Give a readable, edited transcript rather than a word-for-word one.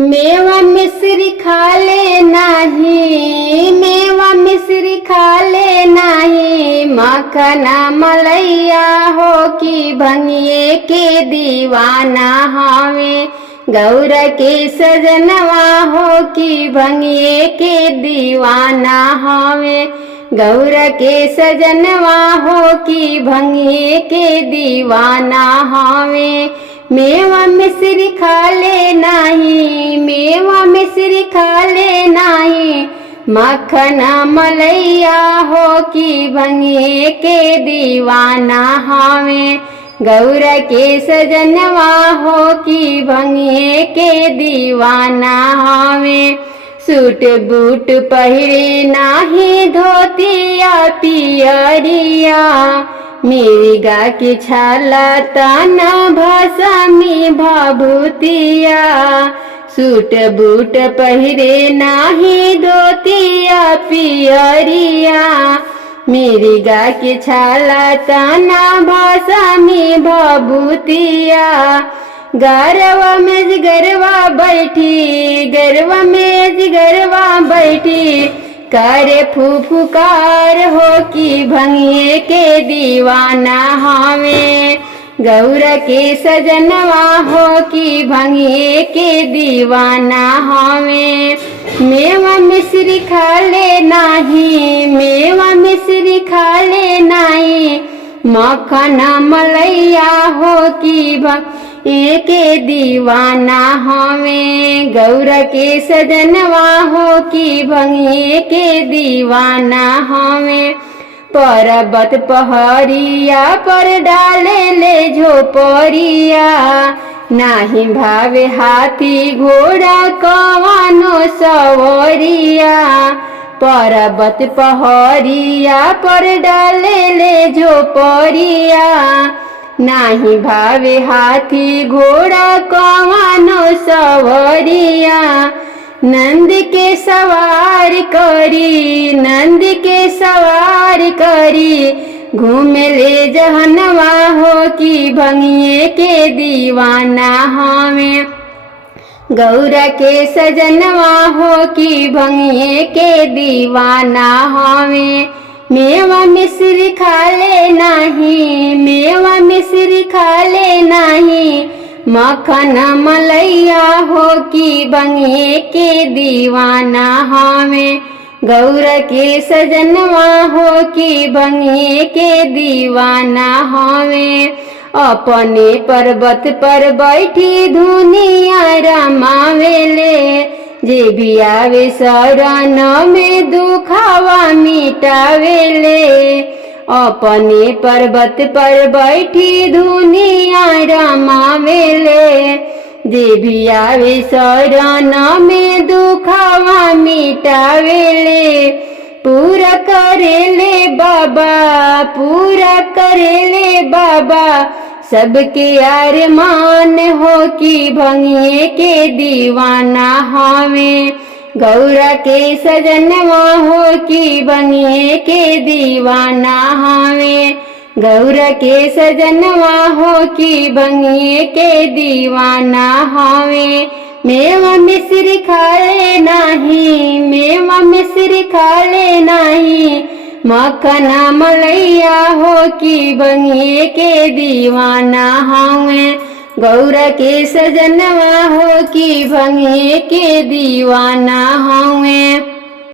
मेवा मिश्री खाले नाही, मेवा मिश्री खाले नाही। मखना मलैया हो कि भंगिए के दीवाना हवे। गौर के सजनवा हो कि भंगिए के दीवाना हवे। गौर के सजनवा हो कि भंगिए के दीवाना हवे। मेवा मिश्री खाले नाही, मेवा मिश्री खाले नाही। मखना मलैया हो कि भंगिए के दीवाना हवे। गौर के सजनवा हो कि भंगिए के दीवाना हवे। सूट बूट पहिरे नाही, धोतिया पियरिया। मिर्गा के छाला तना भसमी भभूतिया। सूट बूट पहिरे नाही, धोतिया पियरिया। मिर्गा के छाला तना भसमी भभूतिया। गरवा में गरवा बैठी, गरवा में गरवा बैठी। करे फुफुकार हो कि भंगिए के दीवाना हवे। गौर के सजनवा हो कि भंगिए के दीवाना हवे। मेवा मिश्री खाले नाही, मेवा मिश्री खाले नाही। मखना मलैया हो कि भंगिए के दीवाना हवे। गौर के सजनवा हो कि भंगिए के दीवाना हवे। पर्वत पहरिया पर डाले ले झोपड़िया। नाही भावे हाथी घोड़ा कवानो सवरिया। पर्वत पहरिया पर डाले ले झोपड़िया। नाही भावे हाथी घोड़ा कवानो सवरिया। नंद के सवार करी, नंद के सवार करी। घूमे ले जहनवा हो कि भंगिए के दीवाना हवे। गौर के सजनवा हो कि भंगिए के दीवाना हवे। मेवा मिश्री खाले नाही, मेवा मिश्री खाले नाही। मखना मलैया हो कि भंगिए के दीवाना हवे। गौर के सजनवा हो कि भंगिए के दीवाना हवे। अपने पर्वत पर बैठी दुनिया रमावेले। जे भी आवे शरण में दुखावा मिटावेले। अपने पर्वत पर बैठी दुनिया रमावेले। जे भी आवे शरण में दुखावा मिटावेले। पूरा करेले बाबा, पूरा करेले बाबा। सबके अरमान हो कि भंगिए के दीवाना हवे। गौर के सजनवा हो कि भंगिए के दीवाना हवे। गौर के सजनवा हो कि भंगिए के दीवाना हवे। मेवा मिश्री खाले नाही, मेवा मिश्री खाले नाही। मखना मलैया हो कि भंगिए के दीवाना हवे। गौर के सजनवा हो कि भंगिए के दीवाना हवे।